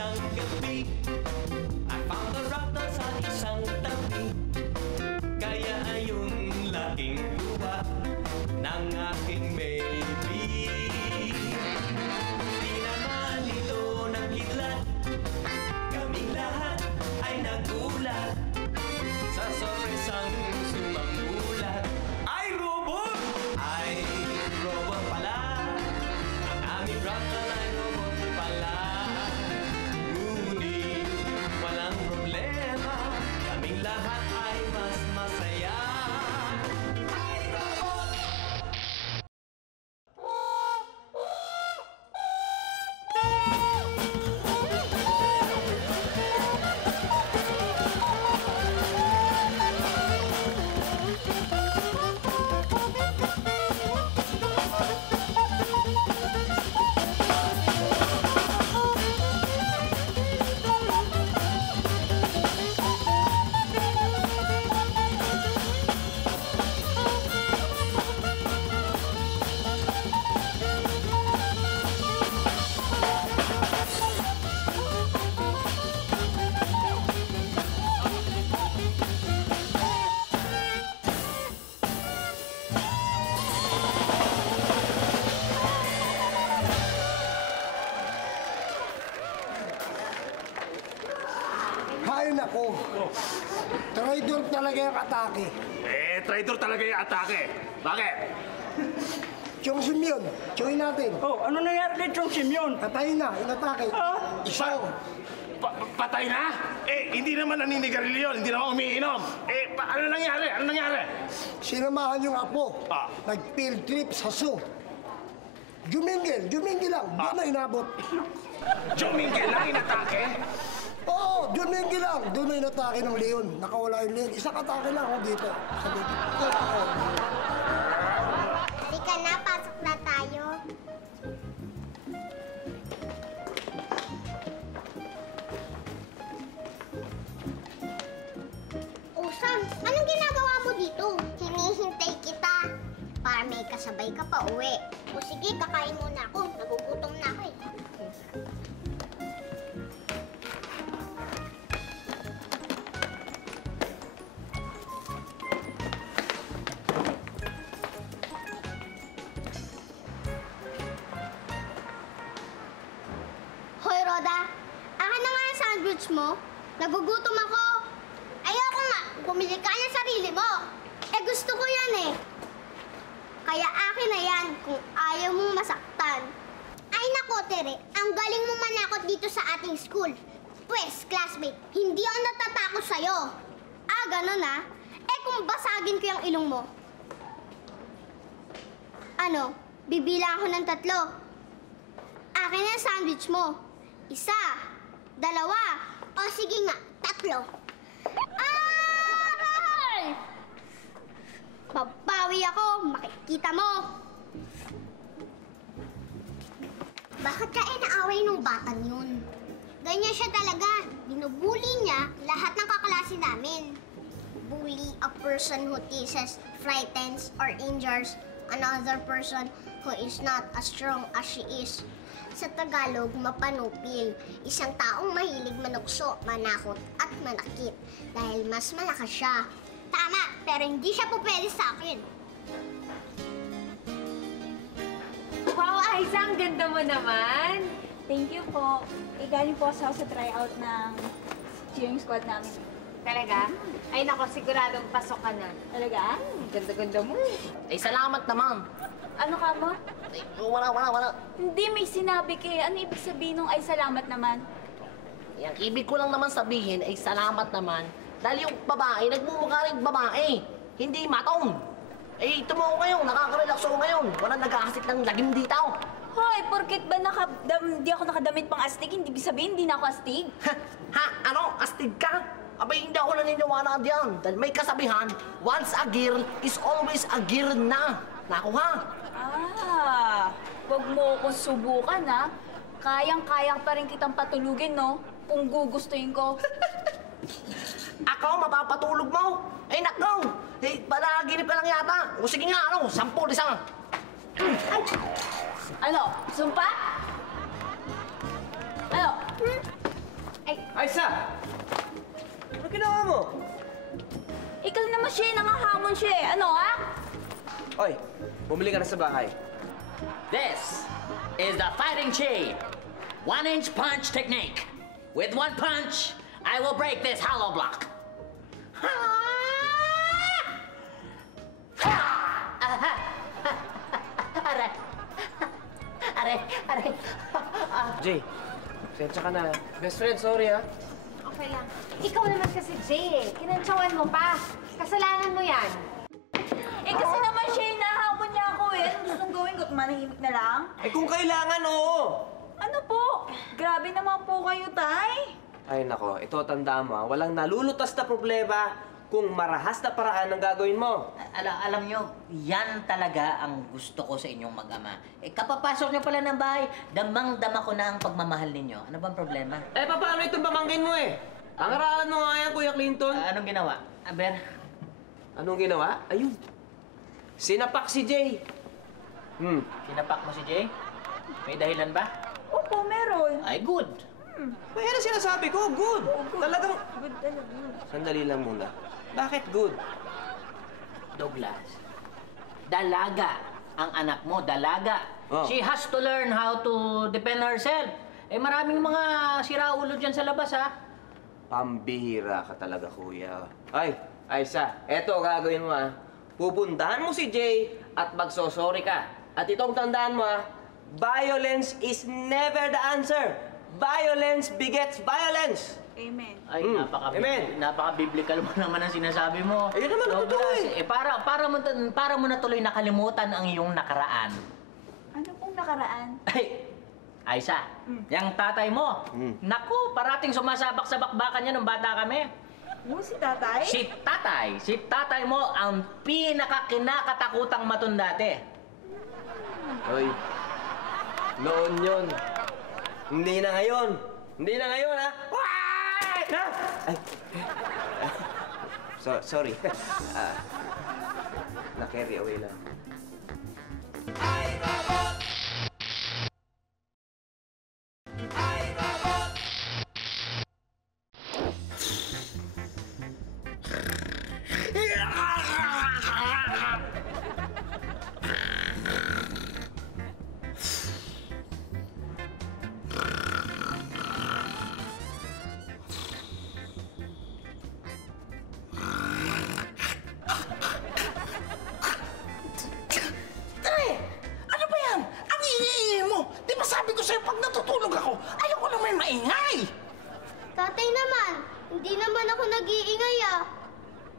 isang gabi, I found a raptor sa isang tabi. Kaya ayun laking luha ng aking baby. Di naman ito nagkidlat, kaming lahat ay nagulat sa sorpresang sumanggulat. Ay robot! Ay robot pala, ang aming raptor ay robot pala. Ngunit walang problema, kaming lahat ay mas masaya. Ay robot! Hay nako. Traitor talaga yung atake. Traitor talaga yung atake. Bakit? Chong Simeon, choy natin. Oh, ano nangyari kay Chong Simeon? Patay na, inatake. Isa. Patay na? Hindi naman naninigarilyo yun. Hindi naman umiinom. Ano nangyari? Ano nangyari? Sinamahan yung apo. Nag-field trip sa zoo. Jumingil lang. Doon na inabot. Jumingil lang inatake? Oo, jumingil lang. Doon na inatake ng leon. Nakawala yung leon. Isang atake lang ako dito. Sa dito. Halika na, pasok na tayo. Oh, Sam, anong ginagawa mo dito? Hinihintay kita para may kasabay ka pa uwi. O sige, kakain muna ako. Nagugutom na ako eh. Hoy, Roda. Akin na nga yung sandwich mo. Nagugutom ako. Ayoko nga. Bumili ka ng sarili mo. Gusto ko yan eh. Kaya akin na yan kung ayaw mong masaktan. Ay nako, Tere. Ang galing mo manakot dito sa ating school. Pwes, classmate, hindi ako natatakot sa'yo. Ganun ah. Kung basagin ko yung ilong mo. Ano? Bibilang ako ng 3. Akin na yung sandwich mo. 1, 2, o sige nga, 3. Ay! Babawi ako, makikita mo. Bakit ka inaaway nung batang yun? Ganyan siya talaga. Binubuli niya lahat ng kaklase namin. Bully a person who teases, frightens, or injures another person who is not as strong as she is. Sa Tagalog, mapanupil. Isang taong mahilig manukso, manakot, at manakit. Dahil mas malakas siya. Tama, pero hindi siya po pwede sa akin. Wow, Aiza, ang ganda mo naman. Thank you po. Galing po ako sa tryout ng cheering squad namin. Talaga? Ay nako, siguradong pasok ka na. Talaga? Ganda-ganda mo. Salamat naman. Ano ka mo? Wala. Hindi, may sinabi kay. Ano ibig sabihin nung ay salamat naman? Ang ibig ko lang naman sabihin ay salamat naman dahil yung babae, nagmumukha rin babae. Hindi matong. Tumo ko ngayon, nakaka-relax ako ngayon. Walang nagkakasik ng lagim dito. Hoy, porkit ba di ako nakadamit pang astig? Hindi sabihin, hindi na ako astig. Ano? Astig ka? Abay, hindi ako naniniwala diyan. Dahil may kasabihan, once a girl is always a girl na. Naku ha? Wag mo akong subukan ha. Kayang-kaya pa rin kitang patulugin, no? Kung gugustuhin ko. Ako, mapapatulog mo? Nako! Palaginip ka lang yata. O sige nga, 10, 1. Ano? Sumpa? Ano? Aisa! Ano ginawa mo? Ikaw naman siya, nangahamon siya eh. Ano, ha? Oy, bumili ka na sa bahay. This is the fighting chain. 1-inch punch technique. With one punch, I will break this hollow block. Are. Jay, sensya ka na. Best friend, sorry ha. Okay lang. Ikaw naman kasi, Jay, kinantsawan mo pa. Kasalanan mo yan. Eh, kasi naman siya, hinahamon niya ako eh. Anong gustong gawin ko? Manahimik na lang? Eh kung kailangan, oo. Ano po? Grabe naman po kayo, Tay. Ay nako, ito tandaan mo ha. Walang nalulutas na problema kung marahas na paraan ang gagawin mo. Alam nyo, yan talaga ang gusto ko sa inyong mag-ama. Eh, kapapasok nyo pala ng bahay, damang-dama ko na ang pagmamahal ninyo. Ano bang problema? Eh, paano itong pamangkin mo eh? Ang aralan mo nga yan, Kuya Clinton. Anong ginawa? Aber? Anong ginawa? Ayun. Sinapak si Jay. Sinapak mo si Jay? May dahilan ba? Opo, meron. Ay, good. Kaya na sinasabi ko, good. Talagang... Good talaga. Sandali lang muna. Bakit good? Douglas, dalaga ang anak mo, dalaga. Oh. She has to learn how to defend herself. Eh, maraming mga siraulo dyan sa labas, ha? Pambihira ka talaga, Kuya. Ay, Aisa, eto gagawin mo ha. Pupuntahan mo si Jay at magsosorry ka. At itong tandaan mo ha, violence is never the answer. Violence begets violence. Amen. Ay, Amen. napaka-biblical mo naman ang sinasabi mo. Ayun naman ang totoo Douglas, eh. Para mo na tuloy nakalimutan ang iyong nakaraan. Ano pong nakaraan? Ay, Aisa, yung tatay mo. Naku, parating sumasabak sa bakbakan niya nung bata kami. Yung si Tatay? Si tatay mo ang pinakakinakatakutang matundate. Hoy, noon yun. Hindi na ngayon. Hindi na ngayon, ha? Ha? Ay. Sorry. Na-carry away lang. Ano ba yan? Ang iingay mo! Di ba sabi ko sa'yo pag natutulog ako, ayoko na may maingay! Tatay naman, hindi naman ako nag-iingay ah.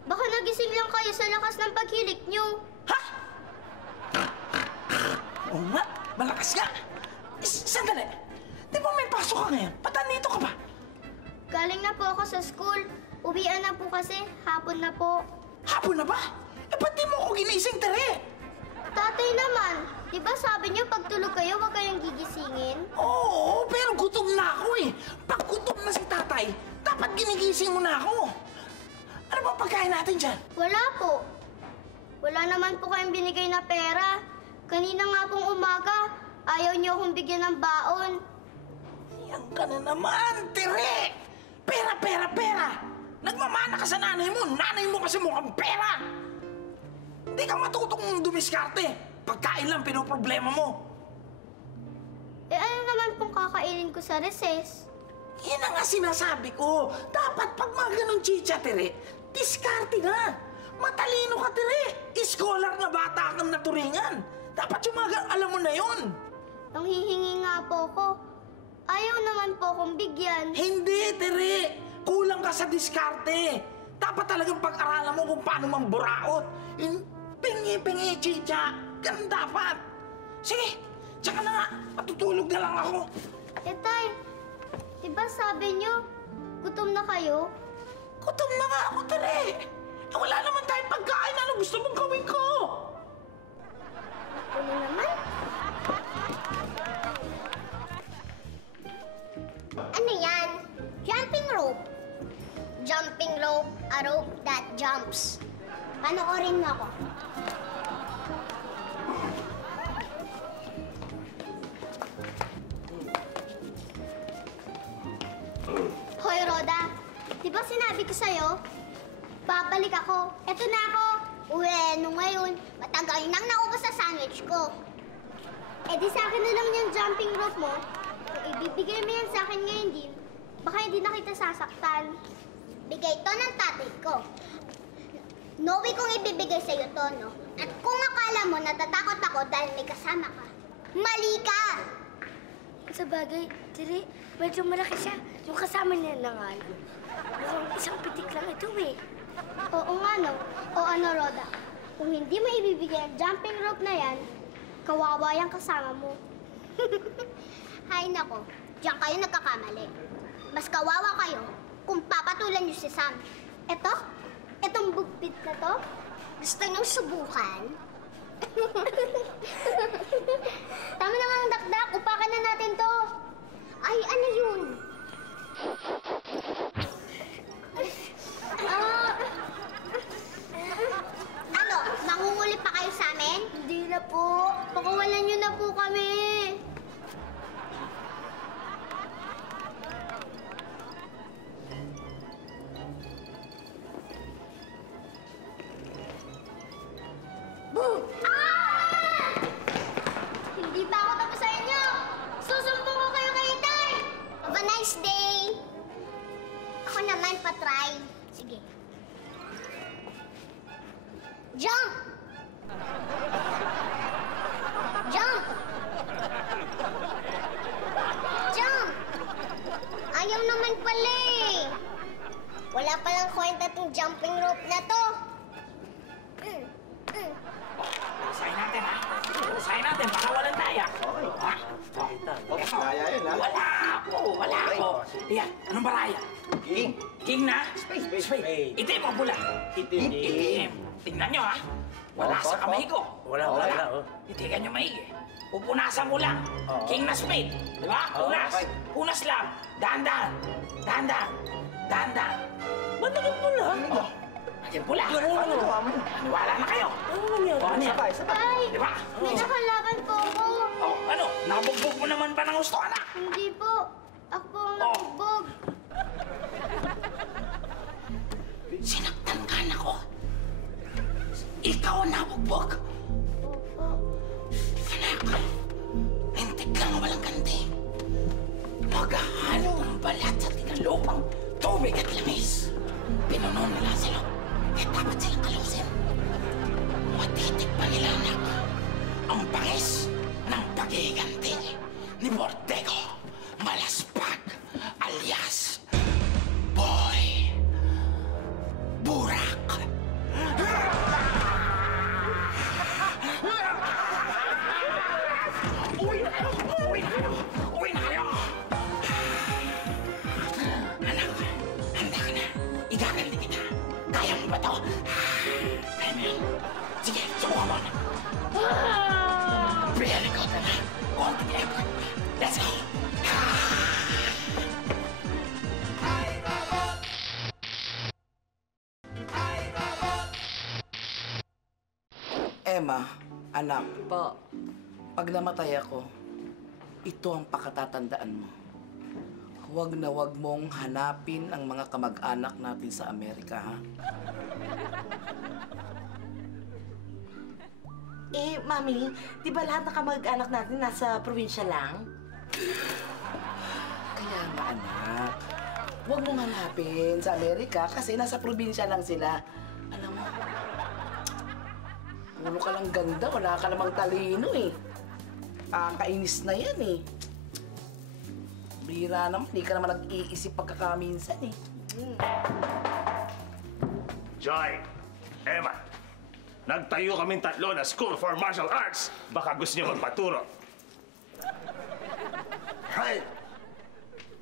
Baka nagising lang kayo sa lakas ng paghilik nyo. Ha? Oo nga, malakas nga. Sandali, di ba may pasok ka ngayon? Ba't nandito ka ba? Galing na po ako sa school. Uwian na po kasi, hapon na po. Hapon na ba? Eh, ba't di mo ako ginising, Tere? Tatay naman, di ba sabi niyo pag tulog kayo, huwag kayong gigisingin? Oo, pero gutom na ako eh. Pag gutom na si tatay, dapat ginigising mo na ako. Ano ba pagkain natin dyan? Wala po. Wala naman po kayong binigay na pera. Kanina nga pong umaga, ayaw niyo akong bigyan ng baon. Yan ka na naman, Tere! Pera, pera, pera! Nagmamana ka sa nanay mo. Nanay mo kasi mukhang pera! Hindi ka matutong dumiskarte. Pagkain lang pinoproblema mo. Eh ano naman pong kakainin ko sa recess? Yan ang nga sinasabi ko. Dapat pag mga ganun chicha, Tere, diskarte na. Matalino ka, Tere. Scholar na bata kang naturingan. Dapat yung mga alam mo na yon. Nang hihingi nga po ko. Ayaw naman po akong bigyan. Hindi, Tere. Kulang ka sa diskarte. Dapat talagang pag-aralan mo kung paano mamburaot. Pingi-pingi, chicha. Ganun dapat. Sige, tsaka na nga. Matutulog na lang ako. Eh tay, diba sabi niyo, gutom na kayo? Gutom na nga ako, Tere. Eh, wala naman tayong pagkain. Ano gusto mong gawin ko? Ano naman? Ano yan? Jumping rope. Jumping rope, a rope that jumps. Panoorin mo ako. Hoy, sinabi ko sa'yo? Babalik ako. Eto na ako. Uweno ngayon. Matagal nang naubos sa sandwich ko. Eh di sa akin na lang yung jumping rope mo. Kung ibibigay mo yan sa akin ngayon din, baka hindi na kita sasaktan. Bigay to ng tatay ko. No way kung ibibigay sa'yo to, no? At kung akala mo natatakot ako dahil may kasama ka, mali ka! Sa bagay, Tiri, medyo malaki siya. Yung kasama niya na nga. Mukhang isang pitik lang ito eh. Oo nga, no? O ano, Roda? Kung hindi mo ibibigay ang jumping rope na yan, kawawa yung kasama mo. Hay nako, diyan kayo nagkakamali. Mas kawawa kayo kung papatulan niyo si Sam. Etong bugpit na to, gusto niyong subukan? Tama na nga ang dakdak, upakan na natin to. Ay, ano yun? Ano, mangunguli pa kayo sa amin? Hindi na po. Pakawalan niyo na po kami. Hindi pa ako tapos sa inyo. Susumbong ko kayo kay Tay. Have a nice day. Ako naman pa-try. Sige. Jump! Jump! Jump! Ayaw naman pala eh. Wala palang kwenta tong jumping rope na to. Usahin natin, ha? Usahin natin, baka walang daya. Ha? Daya yun, ha? Wala ako. Iyan, anong baraya? King. King na? Spade. Itim o pula? Itim. Tingnan nyo, ha? Wala sa kamay ko. Wala. Itigan nyo maigi. Pupunasan ko lang. King na spade. Di ba? Punas. Punas lang. Dahan-dahan. Ba't naging pula? Naging pula. Wala na kayo. Ano yan? Tay, Di ba? may nakalaban po ako. Ano? Nabugbog mo naman ba ng gusto, anak? Hindi po. Ako po ang nabugbog. Sinaktan ka na ko. Ikaw ang nabugbog. Anak, lintik lang walang ganti. Maghahalo ang balat sa tinalupang tubig at lamis. Pinuno nila sila. Eh, dapat silang kalusin. Matitikpan nila, anak, ang bangis ng pagiganti ni Bortego Malaspag alias Boy Burak. Uwi na kayo! Anak, handa ka na. Igaganti kita. Kaya mo ba to? Kaya mo yun? Sige, subukan mo na. Very good, anak. Konting effort. Let's go! Emma, anak. Po. Pag namatay ako, ito ang pakatatandaan mo. Huwag na huwag mong hanapin ang mga kamag-anak natin sa Amerika, ha? Eh, Mami, di ba lahat ng kamag-anak natin nasa probinsya lang? Kaya nga, anak. Huwag mong hanapin sa Amerika kasi nasa probinsya lang sila. Alam mo, puro ka lang ganda, wala ka namang talino eh. Kainis na yan eh. Bira naman, di ka naman nag-iisip pagkakaminsan eh. Joy, Emma, nagtayo kaming tatlo na School for Martial Arts. Baka gusto niyo magpaturo. Right.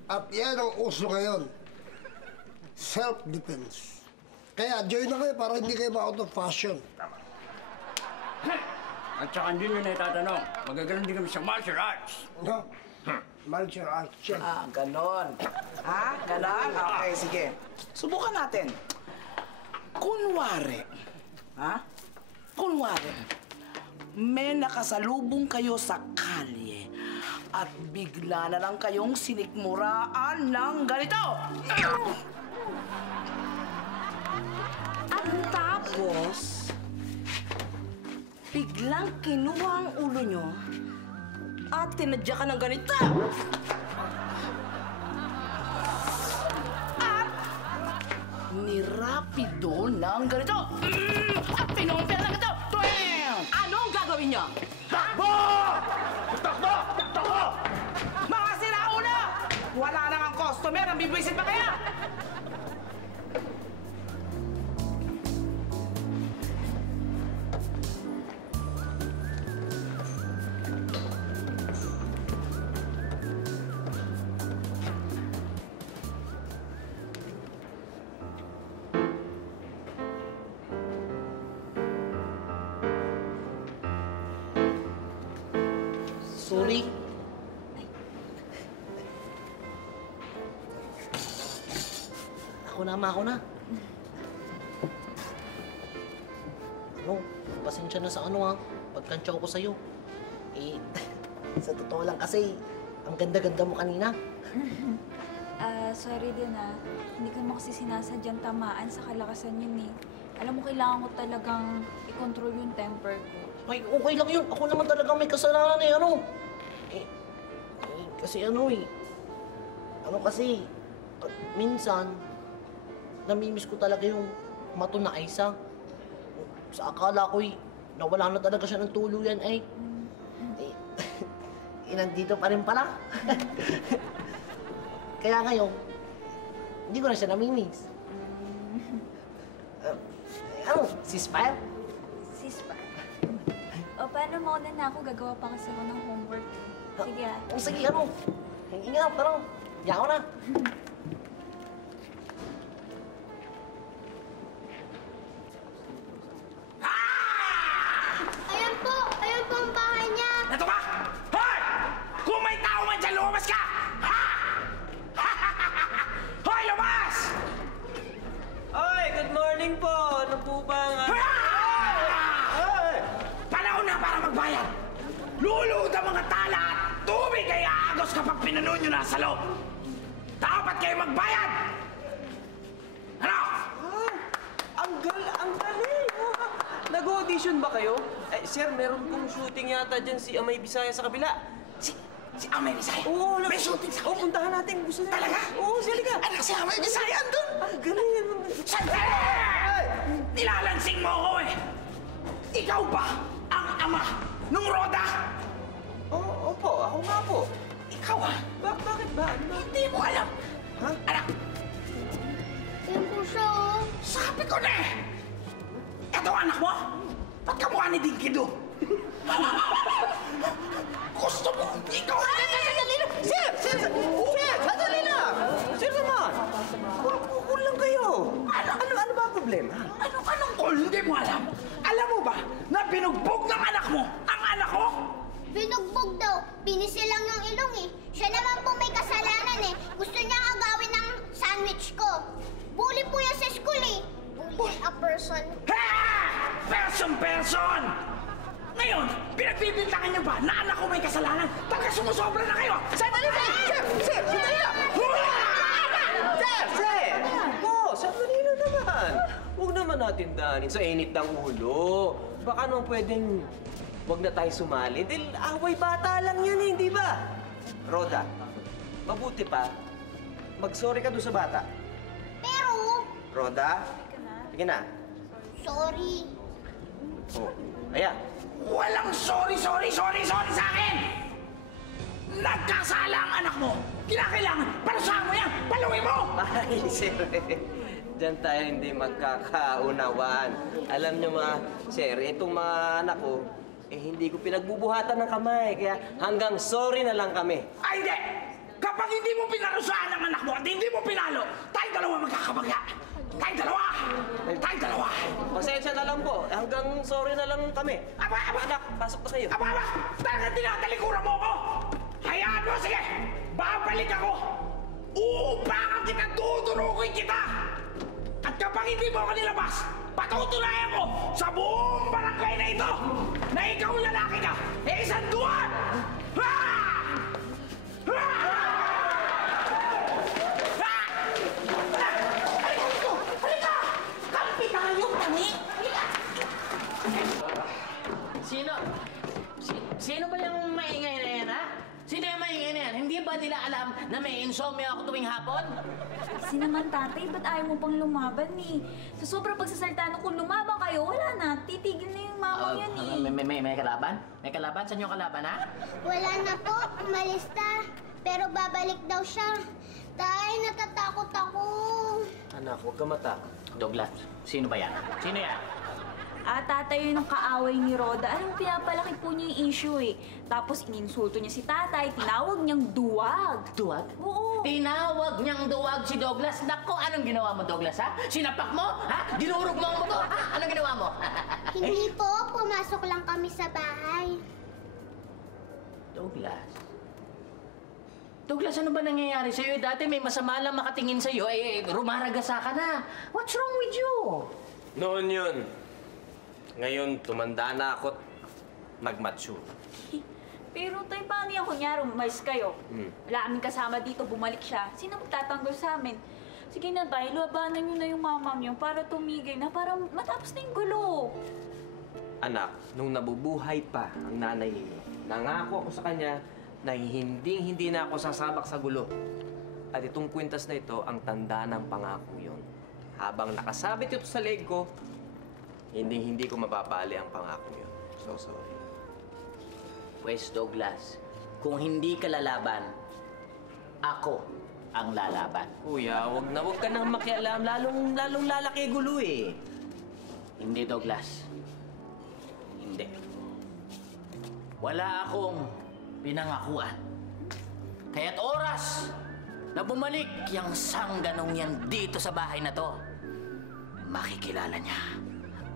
At yan ang uso ngayon. Self-defense. Kaya join na kayo para hindi kayo ma-out of fashion. Tama. At saka hindi nyo na itatanong, magagaling din kami sa martial arts. No? Martial arts yan. Ganon. Ha? Ganon? Okay, sige. Subukan natin. Kunwari, may nakasalubong kayo sa kalye at bigla na lang kayong sinikmuraan ng ganito. Tapos, biglang kinuha ang ulo nyo at tinadya ka ng ganito. At nirapido ng ganito. At pinumpel ng ganito. Anong gagawin nyo? Takbo! Takbo! Takbo! Mga sirauna! Wala nang ang customer. Ang bibwisit pa kaya? Sorry. Ako na. Ano, pasensya na sa pagkantsaw ko sa'yo. Sa totoo lang kasi, ang ganda-ganda mo kanina. Sorry din hindi ko mo kasi sinasadyang tamaan sa kalakasan yun eh. Alam mo, kailangan ko talagang i-control yung temper ko. Ay, okay lang yun. Ako naman talagang may kasalanan kasi minsan, namimiss ko talaga yung mato na Aiza. Sa akala ko'y nawala na talaga siya ng tuluyan nandito pa rin pala. Kaya ngayon, hindi ko na siya namimiss. Ceasefire? Ceasefire. O, paano mauna na ako? Gagawa pa kasi ako ng homework. Sige Sige, hindi nga, parang, yaw na. Ayan po ang bahay niya. Ito ba? Hoy! Kung may tao man dyan, lumabas ka! Ha? Hoy, lumabas! Oy, good morning po. Ano po ba nga? Panahon na para magbayad! Luluhod ang mga tala at tubig ay aagos kapag pinuno nyo na sa loob! Dapat kayo magbayad! Ano? Ang galing! Nag-audition ba kayo? Sir, meron pong shooting yata dyan si Amay Bisaya sa kabila. Si Amay Bisaya? Oo, may shooting sa kabila? puntahan natin. Gusto na. Talaga? Oo, sige ka. Anak, si Amay Bisaya andun! Ang galing yan. Sandali! Nilalansing mo ako eh! Ikaw ba ang ama nung Roda? Opo, ako nga po. Ikaw Bakit ba? Hindi mo alam. Ha? Anak, Ayan po siya, oh. sabi ko na eh! Ito anak mo? Ba't kamukha ni Dinkido? Gusto mo? Ikaw! Sandali lang! Sir! Sandali lang! Sir naman! Cool lang kayo. Ano ba ang problema? Anong call? Hindi mo alam. Alam mo ba na binugbog ng anak mo ang anak ko? Binugbog daw. Pinisilang yung ilong eh. Siya naman po may kasalanan eh. Gusto niya agawin ng sandwich ko. Bully po yan sa school eh. Bully a person. Ha! Person! Ngayon, pinagbibintangan niyo ba na anak ko may kasalanan? Talaga sumusobra na kayo! Sandali ba? Sir! Sandali lang! Sir! Sandali lang naman. Huwag naman natin daanin sa init ng ulo. Baka naman pwedeng huwag na tayo sumali. Dahil away bata lang yan eh, di ba? Roda, mabuti pa, mag-sorry ka doon sa bata. Pero, Roda, sige na. sorry. Oh, ayan. Walang sorry sa akin! Nagkasala ang anak mo! Kinakailangan, parusahan mo yan! Paluin mo! Ay, sir. Diyan tayo hindi magkakaunawaan. Alam niyo sir, itong mga anak ko, hindi ko pinagbubuhatan ng kamay. Kaya hanggang sorry na lang kami. Ay, hindi! Kapag hindi mo pinarusahan ang anak mo at hindi mo pinalo, tayong dalawa magkakabagya! Tayong dalawa! Pasensya na lang po. Hanggang sorry na lang kami. Anak, pasok na kayo. Aba! Talagang tinatalikuran mo ako! Hayaan mo, sige! Babalik ako! Uupakan kita, tuturukin kita! At kapag hindi mo ako nilabas, patutunayan ko sa buong barangay na ito na ikaw lalaki ka, isang duwan! Ha! Ha! Ha! Halika! Kampi tayo, tani! Halika! ba nila alam na may insomnia ako tuwing hapon? Kasi naman, tatay, ba't ayaw mo pang lumaban eh? Sa sobrang pagsasalta nung kung lumaban kayo, wala na. Titigil na yung mamang yan eh. May kalaban? May kalaban? Saan yung kalaban, ha? Wala na po, umalis na. Pero babalik daw siya. Tay, natatakot ako. Anak, huwag ka matakot. Douglas, sino ba yan? Sino yan? Tatay yun ang kaaway ni Roda. Anong pinapalaki po niya yung issue eh. Tapos ininsulto niya si tatay, tinawag niyang duwag. Duwag? Oo. Tinawag niyang duwag si Douglas. Nako, anong ginawa mo, Douglas, ha? Sinapak mo? Ha? Dinurog mo ang motor? Ha? Anong ginawa mo? Hindi po, pumasok lang kami sa bahay. Douglas? Douglas, ano ba nangyayari sa'yo? Dati may masama lang makatingin sa'yo, rumaragasa ka na. What's wrong with you? Noon yun. Ngayon, tumanda na ako't nag-mature. Pero tay, paano yan? Kunyari, umalis kayo. Wala kaming kasama dito, bumalik siya. Sino magtatanggol sa amin? Sige na tay, labanan niyo na yung mama niyo para tumigil na, para matapos na yung gulo. Anak, nung nabubuhay pa ang nanay ninyo, nangako ako sa kanya na hindi na ako sasabak sa gulo. At itong kwintas na ito ang tanda ng pangako yun. Habang nakasabit ito sa leg ko, hindi ko mapapali ang pangako yun. So sorry. Pwes, Douglas, kung hindi ka lalaban, ako ang lalaban. Kuya, wag ka nang makialam. Lalong lalaki gulo eh. Hindi, Douglas. Hindi. Wala akong pinangakuan. Kaya't oras na bumalik yung sangganong yan dito sa bahay na to, makikilala niya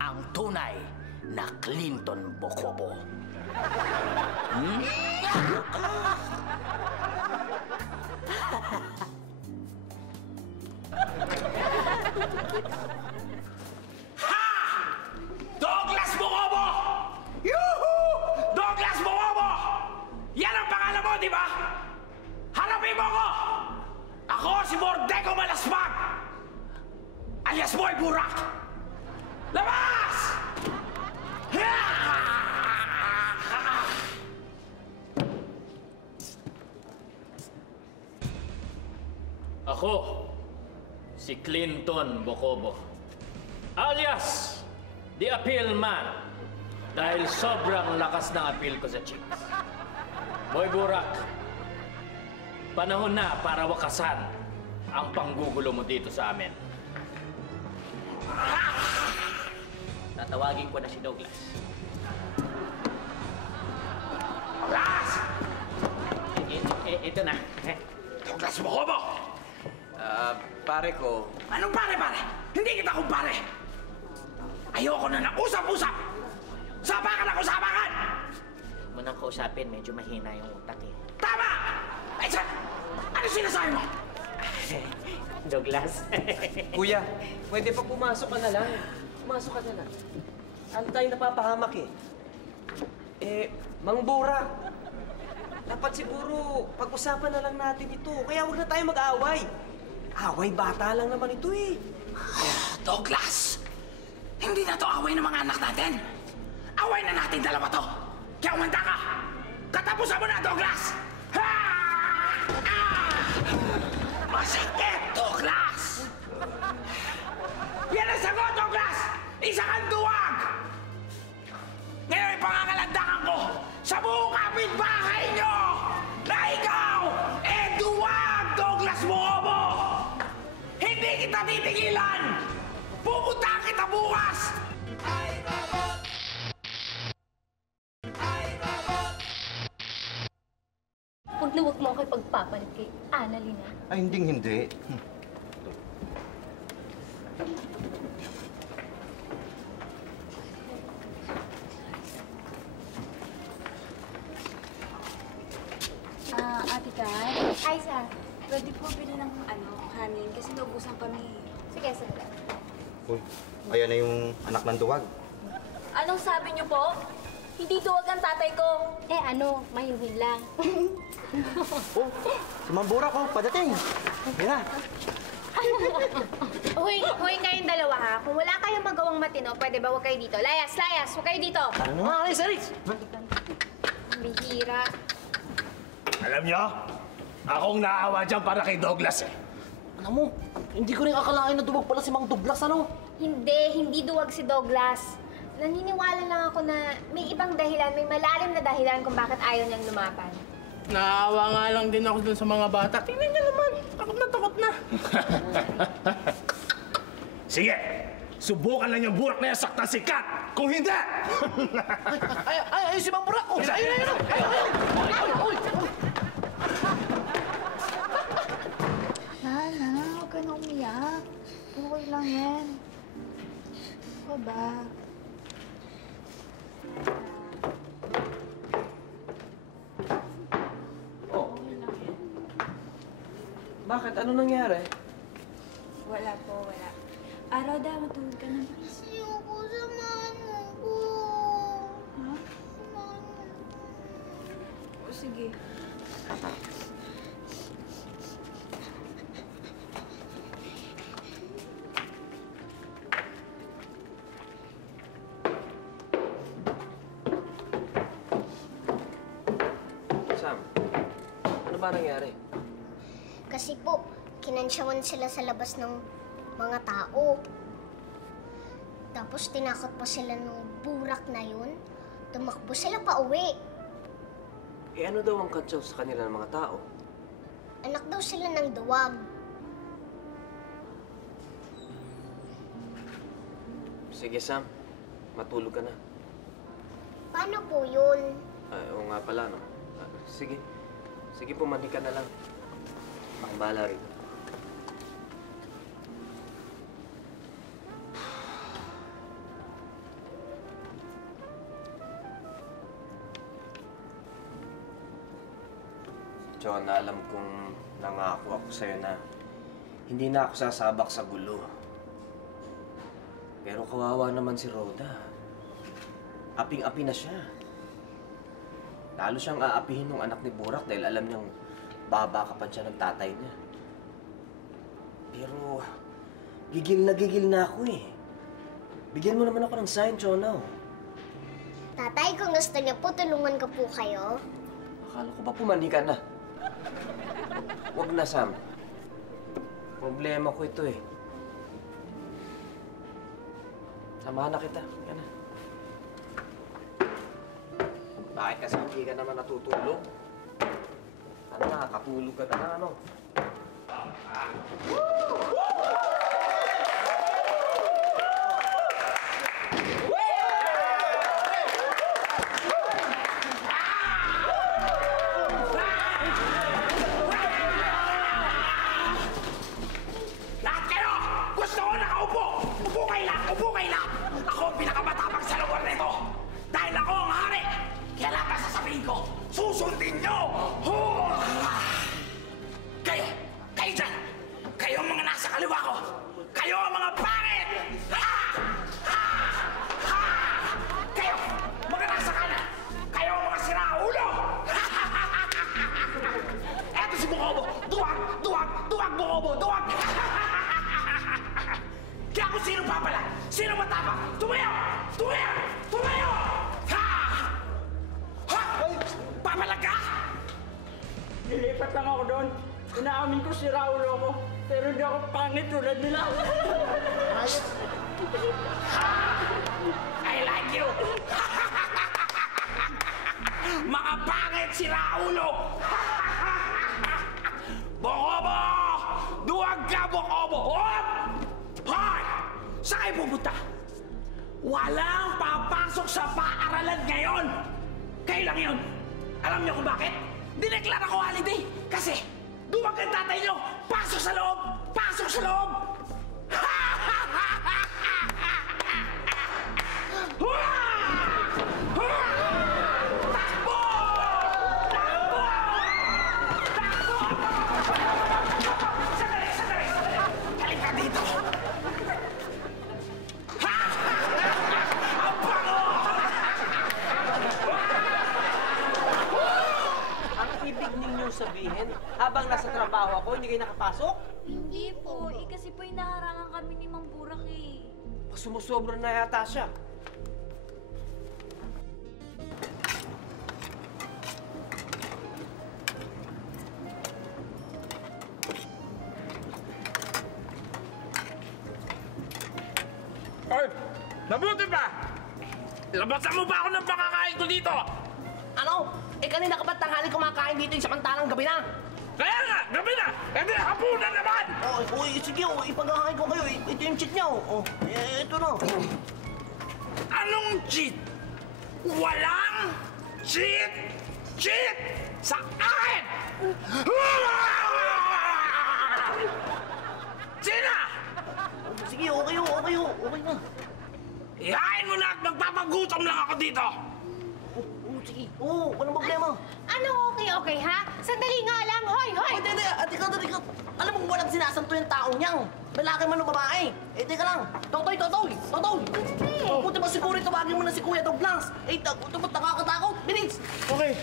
ang tunay na Clinton Bocobo. Ha! Douglas Bocobo! Yuhu! Douglas Bocobo! Yan ang pangalan mo, di ba? Harapin mo ko! Ako si Mordeco Malaspak! Alias Boy Burak! Labas! Ako, si Clinton Bocobo, alias The Appeal Man, dahil sobrang lakas ng appeal ko sa chicks. Boy Burak, panahon na para wakasan ang panggugulo mo dito sa amin. Tatawagin ko na si Douglas. Douglas! Ito na. Douglas Bocobo! Pare ko. Anong pare? Hindi kita kumpare! Ayoko na ng usap-usap! Sabakan ako, sabakan! Huwag mo nang kausapin, medyo mahina yung utak eh. Tama! Ay, saan? Ano sinasabi mo? Douglas. Kuya, pwede pa pumasok ka na lang. Pumasok ka na lang. Ano tayo napapahamak eh? Mang Bura, dapat siguro pag-usapan na lang natin ito. Kaya huwag na tayo mag-away. Away bata lang naman ito eh. Douglas! Hindi na to away ng mga anak natin. Away na natin dalawa to. Kaya umanda ka. Katapusan mo na, Douglas! Ha! Masakit, Douglas! Yan ang sagot, Douglas! Isa kang duwag! Ngayon ipangangalandakan ko sa buong kapitbahay nyo na ikaw, duwag, Douglas Bocobo! Hindi kita titigilan! Pupunta kita bukas! Huwag na huwag mo ako ipagpapalit kay Annalyn, ha? Ay, hindi. Ate Kat? Ay, sir. Pwede po bili ng kanin kasi naubusan kami. Sige, sandali. Uy, ayan na yung anak ng duwag. Anong sabi niyo po? Hindi duwag ang tatay ko. Mayuhin lang. Oh, si Mambura ko, padating. Yan na. Hoy kayong dalawa ha. Kung wala kayong magawang matino, pwede ba huwag kayo dito? Layas, huwag kayo dito. Ano nga, Aris? Bihira. Alam nyo, Akong naawa dyan para kay Douglas eh. Alam mo, hindi ko rin akalain na duwag pala si Mang Douglas, ano? Hindi duwag si Douglas. Naniniwala lang ako na may ibang dahilan, may malalim na dahilan kung bakit ayaw niyang lumaban. Naawa nga lang din ako dun sa mga bata. Tingnan niyo naman, takot na. Sige, subukan lang yung burak na yan saktan si Kat. Kung hindi! Ay, si Mang Burak! Oh, ayun! Ay! Nana, huwag ka na umiyak. Okay lang yan. Ano ba? Oh. Bakit? Ano nangyari? Wala po, wala. Araw daw, matulog ka na. Ayoko, samahan mo ko. Ha? O, sige. Sam, ano ba nangyari? Kasi po, kinansyawan sila sa labas ng mga tao. Tapos tinakot pa sila ng burak na yun. Tumakbo sila pa uwi. Eh ano daw ang kantsaw sa kanila ng mga tao? Anak daw sila ng duwag. Sige Sam, matulog ka na. Paano po yun? Oo nga pala, no? Sige. Sige, pumandi ka na lang. Akong bahala rin. John, alam kong nangako ako sa'yo na hindi na ako sasabak sa gulo. Pero kawawa naman si Rhoda. Aping-api na siya. Lalo siyang aapihin ng anak ni Burak dahil alam niyang babakapan siya ng tatay niya. Pero gigil na ako eh. Bigyan mo naman ako ng sign, Chonaw. Tatay, kung gusto niyo po, tulungan ko po kayo. Akala ko ba pumandi ka na? Huwag na, Sam. Problema ko ito eh. Samahan na kita. Yan na. Bakit kasi hindi ka naman natutulog? Ano na, nakatulog ka na ano? Lahat kayo! Gusto ko nakaupo! Upo kayo lang! Upo kayo lang! Ako ang pinakamatapang sa lugar nito! Dahil ako ang hari! Kaya lahat na sasabihin ko, susundin nyo! Kayo! Kayo dyan! Kayo ang mga nasa kaliwa ko! Kayo ang mga pangit! Kayo! Mga nasa kanan! Kayo ang mga siraulo! Eto si Bukobo! Duwag! Duwag! Duwag, Bukobo! Duwag! Kaya kung sino pa pala, sino matapang, tumayo! Tumayo! Tumayo! Ha! Ha! Papalag ka? Nilipat lang ako doon. Inaamin ko si Raulo ko. Pero hindi ako pangit tulad nila. I like you! Mga pangit si Raulo! Bokobo! Duwag ka, Bokobo! Hop! Hoy! Saan kayo pupunta? Walang papasok sa paaralan ngayon! Kayo lang yun! Alam niyo kung bakit? Dineklara ko holiday! Kasi duwag ang tatay niyo! Pasok sa loob! Pasok sa loob! Takbo! Takbo! Takbo! Sandali! Sandali! Halika dito! Ang bango! Ang ibig ninyong sabihin, habang nasa trabaho ako, hindi kayo nakapasok? Hindi po. Kasi po inaharangan kami ni Mang Burak eh. Sumusobra na yata siya. Mabuti pa! Labasan mo ba ako ng pakakain ko dito? Ano? Eh kanina ka ba't tanghali kumakain dito yung samantalang gabi na? Kaya nga, gabi na! E di hapunan naman! Sige, ipagkakain ko kayo. Ito yung cheat niyo. Ito na. Anong cheat? Walang cheat! Cheat! Sa akin! Sina! Sige, okay na. Ihain mo na at magpapagutom lang ako dito! Sige, walang problema. Ano okay, ha? Sandali nga lang, hoy! Hindi, ati ka. Alam mo walang sinasanto yung taong niyang. Lalaki man o babae. Teka lang. Totoy! Buti ba siguro tawagin mo na si Kuya Douglas? Ito ba't nakakatakot? Bilis! Okay.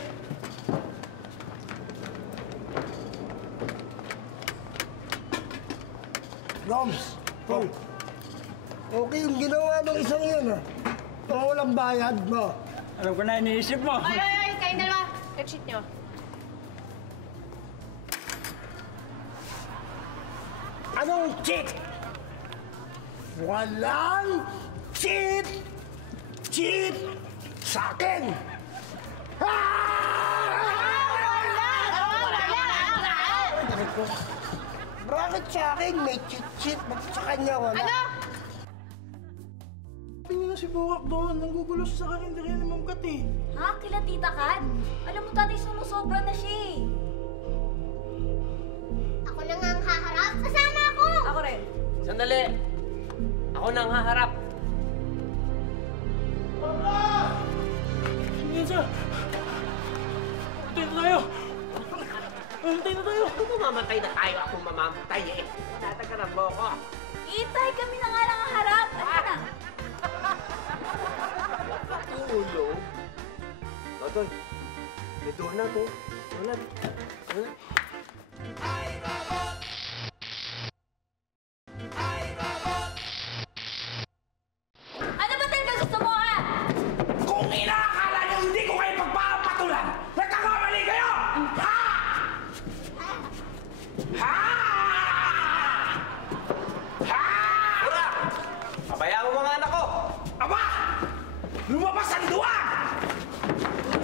Roms, Paul. Okay yung ginawa ng isang yun, ha? Kung walang bayad mo. Alam ko na iniisip mo. Ay, kayong dalawa. Cheat nyo. Anong cheat? Walang cheat! Cheat sa akin! Bakit sa akin may cheat-cheat? Bakit sa kanya wala? Ano? Tingnan na si Buwak doon. Nanggugulo siya sa akin. Hindi rin naman kat eh. Ha? Kila Tita Kat? Alam mo, tatay, sumusobra na siya eh. Ako na nga ang haharap. Kasama ako! Ako rin. Sandali. Ako nang haharap. Sige, siya. Tayo na tayo. Tayo na tayo. Kung mamamatay na tayo, ako mamamatay eh. Tatagaran mo ako. Itay, kami na nga lang ang harap. Ano na? Ulo. Totoy, may donut oh. Donut. Ano ba talaga gusto mo, ha? Kung inaakala niyo hindi ko kayo pagpapatulan, nagkakamali kayo! Ha! Ha! Ha! Ura! Pabayaan mo mga anak ko! Aba! Lumabas ang duwag!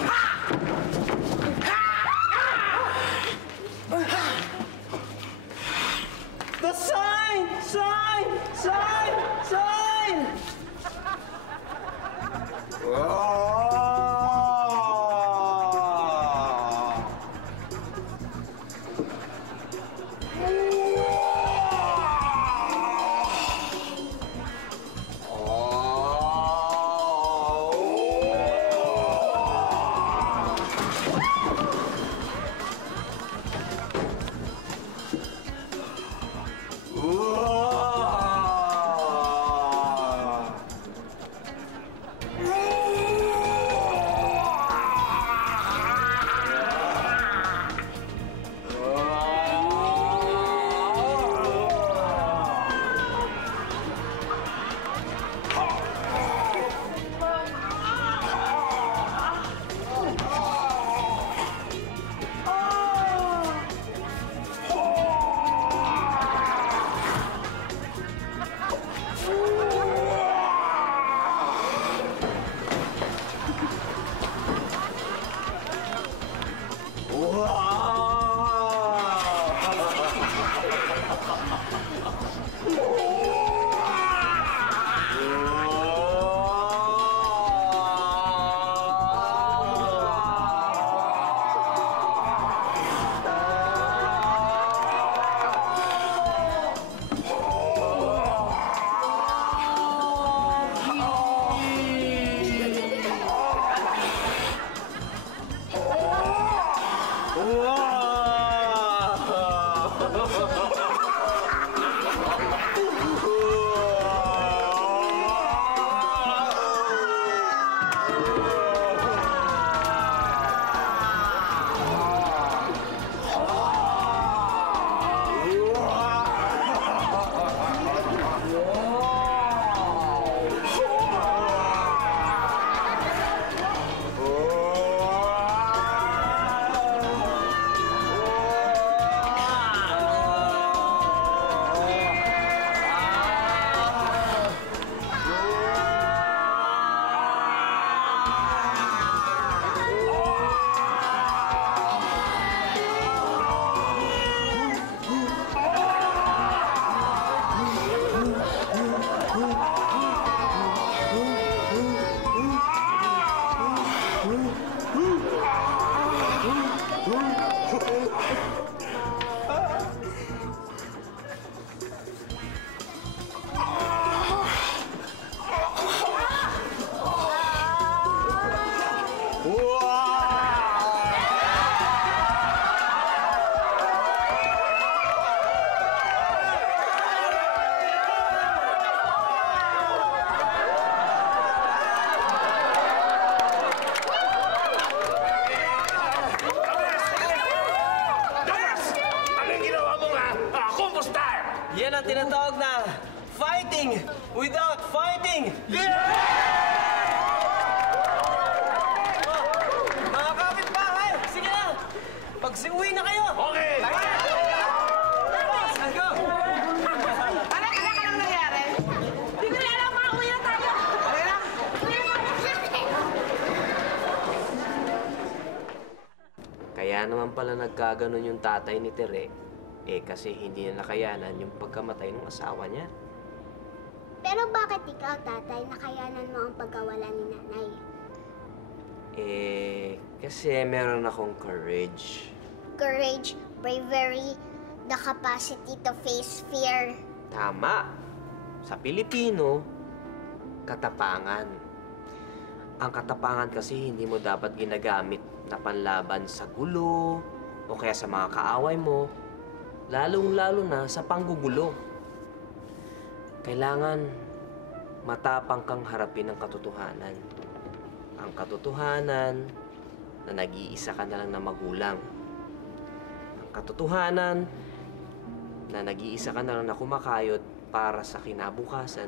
Ha! Ha! The sign! Sign! Sign! Sign! Yan ang tinatawag na fighting without fighting! Mga kapitbahay, sige na! Pagsiuwi na kayo! Okay! Let's go! Anong nangyari? Hindi ko na alam, makauwi na tayo. Kaya naman pala nagkaganon yung tatay ni Tere, kasi hindi na nakayanan yung pagkamatay ng asawa niya. Pero bakit ikaw, tatay, nakayanan mo ang pagkawala ni nanay? Kasi meron akong courage. Courage, bravery, the capacity to face fear. Tama. Sa Pilipino, katapangan. Ang katapangan kasi hindi mo dapat ginagamit na panlaban sa gulo o kaya sa mga kaaway mo, lalong-lalo na sa panggugulo. Kailangan matapang kang harapin ang katotohanan. Ang katotohanan na nag-iisa ka na lang na magulang. Ang katotohanan na nag-iisa ka na lang na kumakayod para sa kinabukasan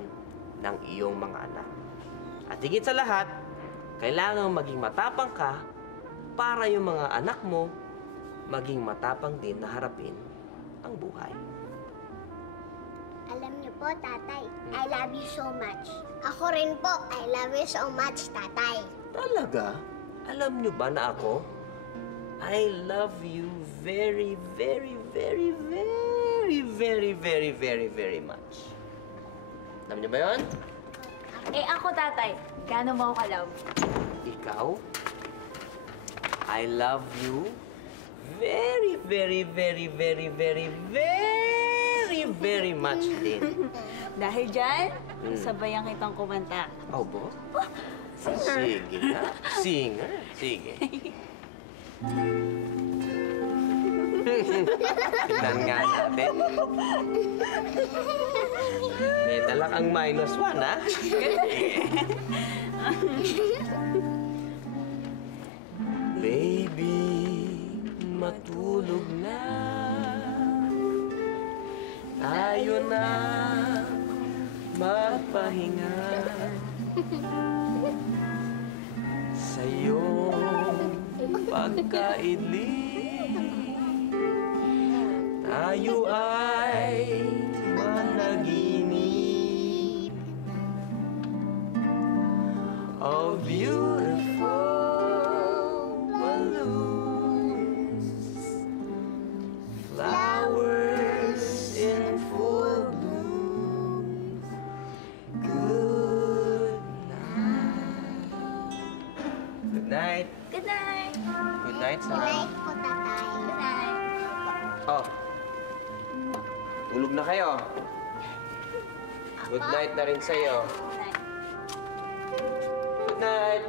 ng iyong mga anak. At higit sa lahat, kailangan maging matapang ka para yung mga anak mo maging matapang din na harapin ang buhay. Alam niyo po, tatay, I love you so much. Ako rin po, I love you so much, tatay. Talaga? Alam niyo ba na ako? I love you very, very, very, very, very, very, very, very much. Alam niyo ba yun? Ako, tatay. Gaano mo ako ka-love? Ikaw? I love you very, very, very, very, very, very, very much din. Dahil dyan, sabayan kitang kumanta. Oh, bo? Singer. Sige na. Singer. Sige. Tignan nga natin. May dala kang -1, ha? Baby, matulog na. Tayo na magpahinga. Sa iyong pagkaidli, tayo ay managinip of beautiful balloons, flowers in full bloom. Good night. Good night. Good night, Good night po, tatay. Good night. Oh. Tulog na kayo. Good night na rin sa'yo. Good night.